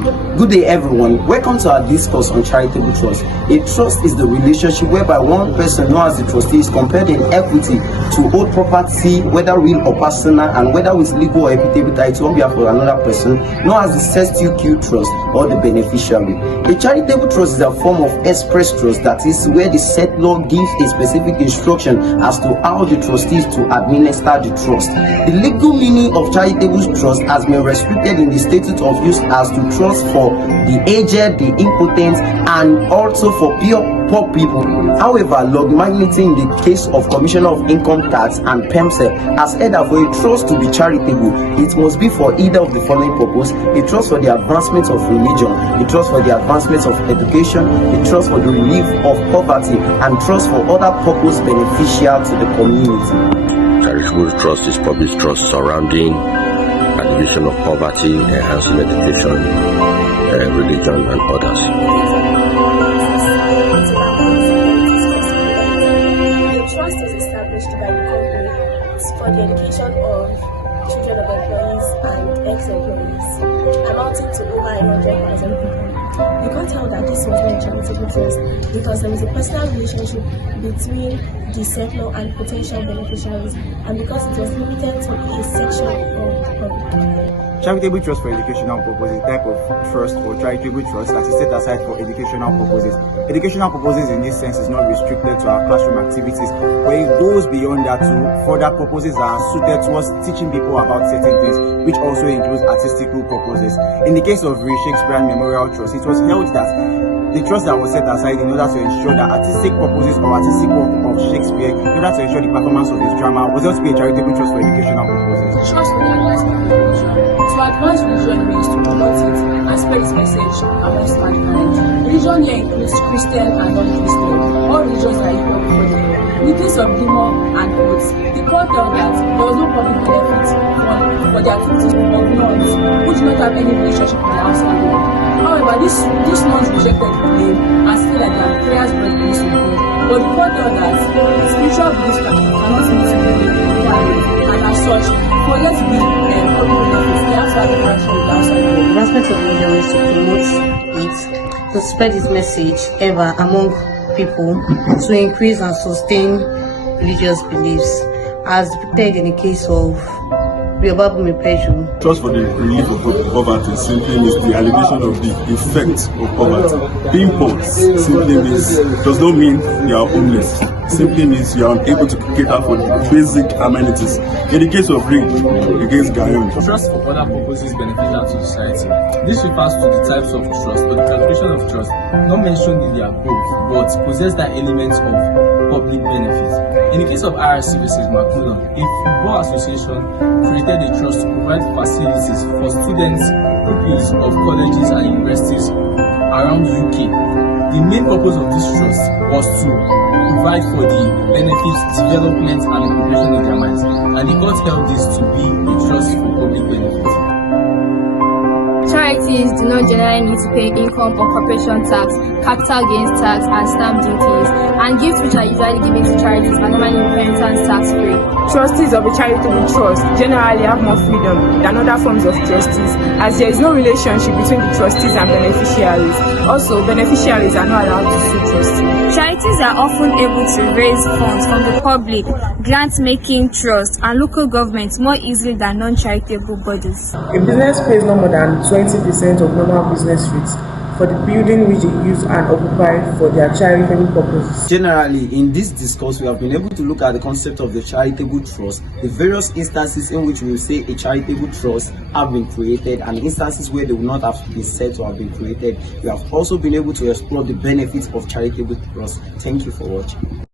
Good day, everyone. Welcome to our discourse on charitable trust. A trust is the relationship whereby one person known as the trustee is compared in equity to hold property, whether real or personal, and whether with legal or equitable title on behalf of another person, known as the CESTQ trust or the beneficiary. A charitable trust is a form of express trust, that is where the settlor gives a specific instruction as to how the trustee is to administer the trust. The legal meaning of charitable trust has been restricted in the statute of use as to trust for the aged, the impotent, and also for poor people. However, Lord Magnity in the case of Commissioner of Income Tax and PEMSE has said that for a trust to be charitable, it must be for either of the following purposes: a trust for the advancement of religion, a trust for the advancement of education, a trust for the relief of poverty, and trust for other purposes beneficial to the community. Charitable trust is public trust surrounding alleviation of poverty, enhancing education, religion, and others. The trust is established by the company for the education of children of employees and ex-employees, amounting to over 100,000 people. You can't tell that this was not a charitable trust because there is a personal relationship between the settlor and potential beneficiaries, and because it was limited to a section of the public. Charitable trust for educational purposes is a type of trust or charitable trust that is set aside for educational purposes. Educational purposes in this sense is not restricted to our classroom activities, but it goes beyond that to further purposes that are suited towards teaching people about certain things, which also includes artistical purposes. In the case of Shakespeare Memorial Trust, it was held that the trust that was set aside in order to ensure that artistic purposes or artistic work of Shakespeare, in order to ensure the performance of his drama, was also be a charitable trust for educational purposes. Trust for the advancement of religion. To advance religion means to promote it and spread its message amongst mankind. Religion here includes Christian and non-Christian. All religions are equal before them. In the case of demon and oaths, the court held that there was no public benefit for the activities of nuns who do not have any relationship with the outside world. However, these nuns rejected the claim and said that their prayers were against the God. But the court held that spiritual beliefs cannot meet the and as such, for there to be public benefits, they have to have a connection with the outside world. The advancement of religion is to promote it, to spread its message ever among people, to increase and sustain religious beliefs, as depicted in the case of Trust for the relief of poverty simply means the alleviation of the effects of poverty. Being poor simply means, does not mean you are homeless. Simply means you are unable to cater for the basic amenities. In the case of rape against Guyana. Trust for other purposes beneficial to society. This refers to the types of trust or the calculation of trust not mentioned in the above, but possess that element of public benefit. In the case of RSC versus Macmillan, a football association created a trust to provide facilities for students, pupils of colleges and universities around UK. The main purpose of this trust was to provide for the benefits, development and operation of their minds, and the court held this to be a trust for public benefit. Charities do not generally need to pay income or corporation tax, capital gains tax, and stamp duties, and gifts which are usually given to charities are normally inheritance tax free. Trustees of a charitable trust generally have more freedom than other forms of trustees, as there is no relationship between the trustees and beneficiaries. Also, beneficiaries are not allowed to sue trustees. Charities are often able to raise funds from the public, grant-making trusts, and local governments more easily than non-charitable bodies. A business pays no more than 20% of normal business rates for the building which they use and occupy for their charitable purposes. Generally, in this discourse, we have been able to look at the concept of the charitable trust, the various instances in which we will say a charitable trust have been created, and instances where they will not have been said to have been created. We have also been able to explore the benefits of charitable trust. Thank you for watching.